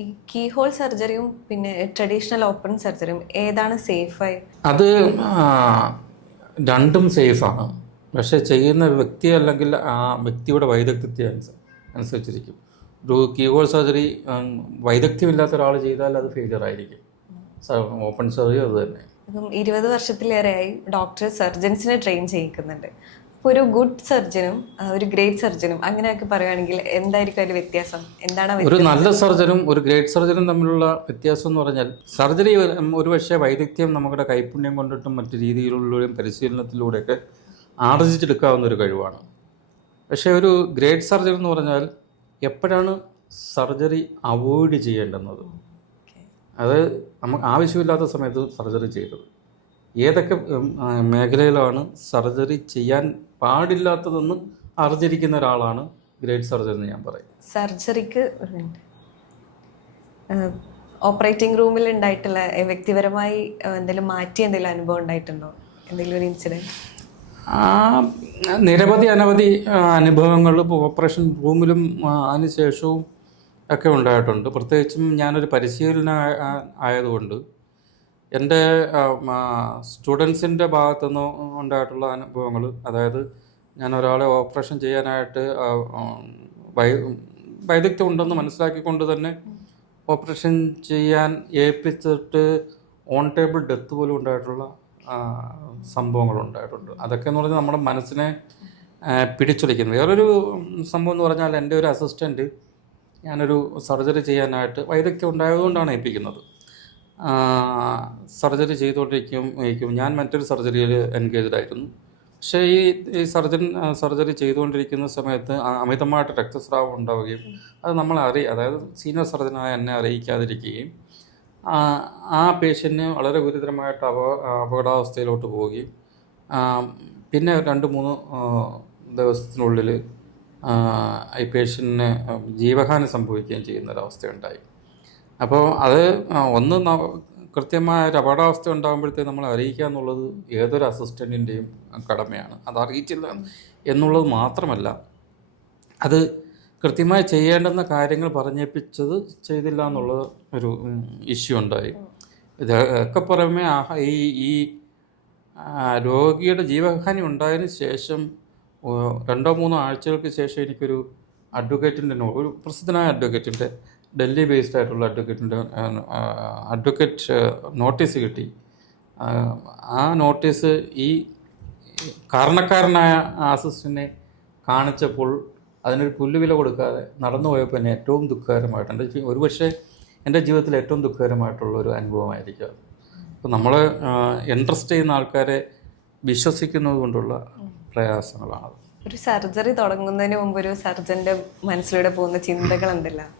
ഈ key hole സർജറിയും പിന്നെ traditional open സർജറിയും ഏതാണ് സേഫായി? അത് രണ്ടും സേഫാണ്. പക്ഷെ ചെയ്യുന്ന വ്യക്തി അല്ലെങ്കിൽ ആ വ്യക്തിയുടെ വൈദഗ്ധ്യത്തെ അനുസരിച്ചിരിക്കും. ഒരു കീഹോൾ സർജറി വൈദഗ്ധ്യമില്ലാത്ത ഒരാൾ ചെയ്താൽ അത് ഫെയിലിയർ ആയിരിക്കും. ഓപ്പൺ സർജറി അത് തന്നെ. ഇപ്പം 20 വർഷത്തിലേറെയായി ഡോക്ടർ സർജൻസിനെ ട്രെയിൻ ചെയ്യിക്കുന്നുണ്ട്. അപ്പോൾ ഒരു ഗുഡ് സർജനും ഒരു ഗ്രേറ്റ് സർജനും അങ്ങനെയൊക്കെ പറയുകയാണെങ്കിൽ എന്തായിരിക്കും അതിൽ വ്യത്യാസം? എന്താണ് ഒരു നല്ല സർജനും ഒരു ഗ്രേറ്റ് സർജനും തമ്മിലുള്ള വ്യത്യാസം എന്ന് പറഞ്ഞാൽ, സർജറി ഒരുപക്ഷെ വൈദഗ്ധ്യം നമ്മുടെ കൈപുണ്യം കൊണ്ടിട്ടും മറ്റു രീതിയിലുള്ളവരും പരിശീലനത്തിലൂടെയൊക്കെ ആർജിച്ചെടുക്കാവുന്ന ഒരു കഴിവാണ്. പക്ഷേ ഒരു ഗ്രേറ്റ് സർജൻ എന്ന് പറഞ്ഞാൽ എപ്പോഴാണ് സർജറി അവോയ്ഡ് ചെയ്യേണ്ടുന്നത്, അത് നമുക്ക് ആവശ്യമില്ലാത്ത സമയത്ത് സർജറി ചെയ്തത്, ഏതൊക്കെ മേഖലയിലാണ് സർജറി ചെയ്യാൻ പാടില്ലാത്തതെന്ന് അറിഞ്ഞിരിക്കുന്ന ഒരാളാണ് ഗ്രേറ്റ് സർജൻ എന്ന് ഞാൻ പറയും. സർജറിക്ക് ഓപ്പറേറ്റിംഗ് റൂമിൽ ഉണ്ടായിട്ടുള്ള വ്യക്തിപരമായി എന്തെങ്കിലും മാറ്റിയ എന്തെങ്കിലും അനുഭവം ഉണ്ടായിട്ടുണ്ടോ? എന്തെങ്കിലും ഒരു ഇൻസിഡൻറ്റ്? നിരവധി അനവധി അനുഭവങ്ങൾ ഇപ്പോൾ ഓപ്പറേഷൻ റൂമിലും അതിനുശേഷവും ഒക്കെ ഉണ്ടായിട്ടുണ്ട്. പ്രത്യേകിച്ചും ഞാനൊരു പരിശീലന ആയതുകൊണ്ട് എൻ്റെ സ്റ്റുഡൻസിൻ്റെ ഭാഗത്തുനിന്ന് ഉണ്ടായിട്ടുള്ള അനുഭവങ്ങൾ, അതായത് ഞാൻ ഒരാളെ ഓപ്പറേഷൻ ചെയ്യാനായിട്ട് വൈദഗ്ധ്യം ഉണ്ടെന്ന് മനസ്സിലാക്കിക്കൊണ്ട് തന്നെ ഓപ്പറേഷൻ ചെയ്യാൻ ഏൽപ്പിച്ചിട്ട് ഓൺ ടേബിൾ ഡെത്ത് പോലും ഉണ്ടായിട്ടുള്ള സംഭവങ്ങളുണ്ടായിട്ടുണ്ട്. അതൊക്കെ എന്ന് പറഞ്ഞാൽ നമ്മുടെ മനസ്സിനെ പിടിച്ചുലയ്ക്കുന്നത്. വേറൊരു സംഭവം എന്ന് പറഞ്ഞാൽ, എൻ്റെ ഒരു അസിസ്റ്റൻറ്റ് ഞാനൊരു സർജറി ചെയ്യാനായിട്ട് വൈദഗ്ധ്യം ഉണ്ടായതുകൊണ്ടാണ് ഏൽപ്പിക്കുന്നത്. സർജറി ചെയ്തുകൊണ്ടിരിക്കും ഞാൻ മറ്റൊരു സർജറിയിൽ എൻഗേജ്ഡ് ആയിരുന്നു. പക്ഷേ ഈ സർജറി ചെയ്തുകൊണ്ടിരിക്കുന്ന സമയത്ത് അമിതമായിട്ട് രക്തസ്രാവം ഉണ്ടാവുകയും അത് നമ്മളെ അതായത് സീനിയർ സർജനായ എന്നെ അറിയിക്കാതിരിക്കുകയും ആ പേഷ്യൻറ്റിന് വളരെ ഗുരുതരമായിട്ട് അപകടാവസ്ഥയിലോട്ട് പോവുകയും പിന്നെ 2-3 ദിവസത്തിനുള്ളിൽ ഈ പേഷ്യൻറ്റിന് ജീവഹാനി സംഭവിക്കുകയും ചെയ്യുന്നൊരവസ്ഥയുണ്ടായി. അപ്പോൾ അത് കൃത്യമായ ഒരു അപകടാവസ്ഥ ഉണ്ടാകുമ്പോഴത്തേക്ക് നമ്മൾ അറിയിക്കുക എന്നുള്ളത് ഏതൊരു അസിസ്റ്റൻറ്റിൻ്റെയും കടമയാണ്. അത് അറിയിച്ചില്ല എന്നുള്ളത് മാത്രമല്ല, അത് കൃത്യമായി ചെയ്യേണ്ടുന്ന കാര്യങ്ങൾ പറഞ്ഞേൽപ്പിച്ചത് ചെയ്തില്ല എന്നുള്ളത് ഒരു ഇഷ്യൂ ഉണ്ടായി. ഇതൊക്കെ പുറമെ ഈ രോഗിയുടെ ജീവഹാനി ഉണ്ടായതിന് ശേഷം 2-3 ആഴ്ചകൾക്ക് ശേഷം എനിക്കൊരു ഒരു പ്രസിദ്ധനായ അഡ്വക്കേറ്റിൻ്റെ, ഡൽഹി ബേസ്ഡ് ആയിട്ടുള്ള അഡ്വക്കേറ്റ് നോട്ടീസ് കിട്ടി. ആ നോട്ടീസ് ഈ കാരണക്കാരനായ അസിസ്റ്റൻറ്റിനെ കാണിച്ചപ്പോൾ അതിനൊരു പുല്ലുവില കൊടുക്കാതെ നടന്നു പോയപ്പോൾ എന്നെ ഏറ്റവും ദുഃഖകരമായിട്ട്, ഒരുപക്ഷെ എൻ്റെ ജീവിതത്തിൽ ഏറ്റവും ദുഃഖകരമായിട്ടുള്ള ഒരു അനുഭവമായിരിക്കും. അപ്പോൾ നമ്മൾ ഇൻട്രസ്റ്റ് ചെയ്യുന്ന ആൾക്കാരെ വിശ്വസിക്കുന്നത് കൊണ്ടുള്ള പ്രയാസങ്ങളാണ്. ഒരു സർജറി തുടങ്ങുന്നതിന് മുമ്പ് ഒരു സർജൻ്റെ മനസ്സിലൂടെ പോകുന്ന ചിന്തകൾ എന്തെല്ലാം?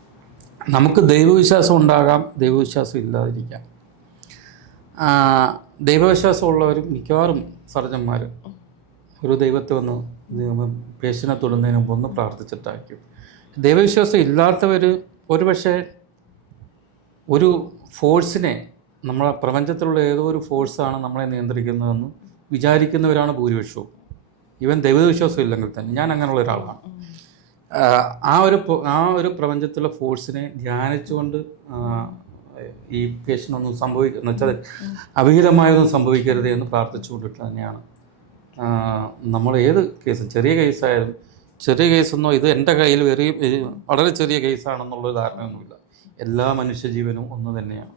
നമുക്ക് ദൈവവിശ്വാസം ഉണ്ടാകാം, ദൈവവിശ്വാസം ഇല്ലാതിരിക്കാം. ദൈവവിശ്വാസമുള്ളവരും മിക്കവാറും സർജന്മാർ ഒരു ദൈവത്തെ പേഷ്യനെ തൊടുന്നതിന് മുമ്പ് ഒന്ന് പ്രാർത്ഥിച്ചിട്ടായിരിക്കും. ദൈവവിശ്വാസം ഇല്ലാത്തവർ ഒരുപക്ഷെ ഒരു ഫോഴ്സിനെ, നമ്മളെ പ്രപഞ്ചത്തിലുള്ള ഏതോ ഒരു ഫോഴ്സാണ് നമ്മളെ നിയന്ത്രിക്കുന്നതെന്ന് വിചാരിക്കുന്നവരാണ് ഭൂരിപക്ഷവും. ഈവൻ ദൈവവിശ്വാസം ഇല്ലെങ്കിൽ തന്നെ. ഞാൻ അങ്ങനെയുള്ള ഒരാളാണ്. ആ ഒരു പ്രപഞ്ചത്തിലുള്ള ഫോഴ്സിനെ ധ്യാനിച്ചുകൊണ്ട് ഈ പേഷ്യനൊന്നും എന്ന് വെച്ചാൽ അവിഹിതമായൊന്നും സംഭവിക്കരുത് എന്ന് പ്രാർത്ഥിച്ചുകൊണ്ടിട്ട് തന്നെയാണ് നമ്മൾ ഏത് കേസും, ചെറിയ കേസായാലും, ചെറിയ കേസെന്നോ ഇത് എൻ്റെ കയ്യിൽ വളരെ ചെറിയ കേസാണെന്നുള്ള ധാരണയൊന്നുമില്ല. എല്ലാ മനുഷ്യജീവനും ഒന്ന് തന്നെയാണ്.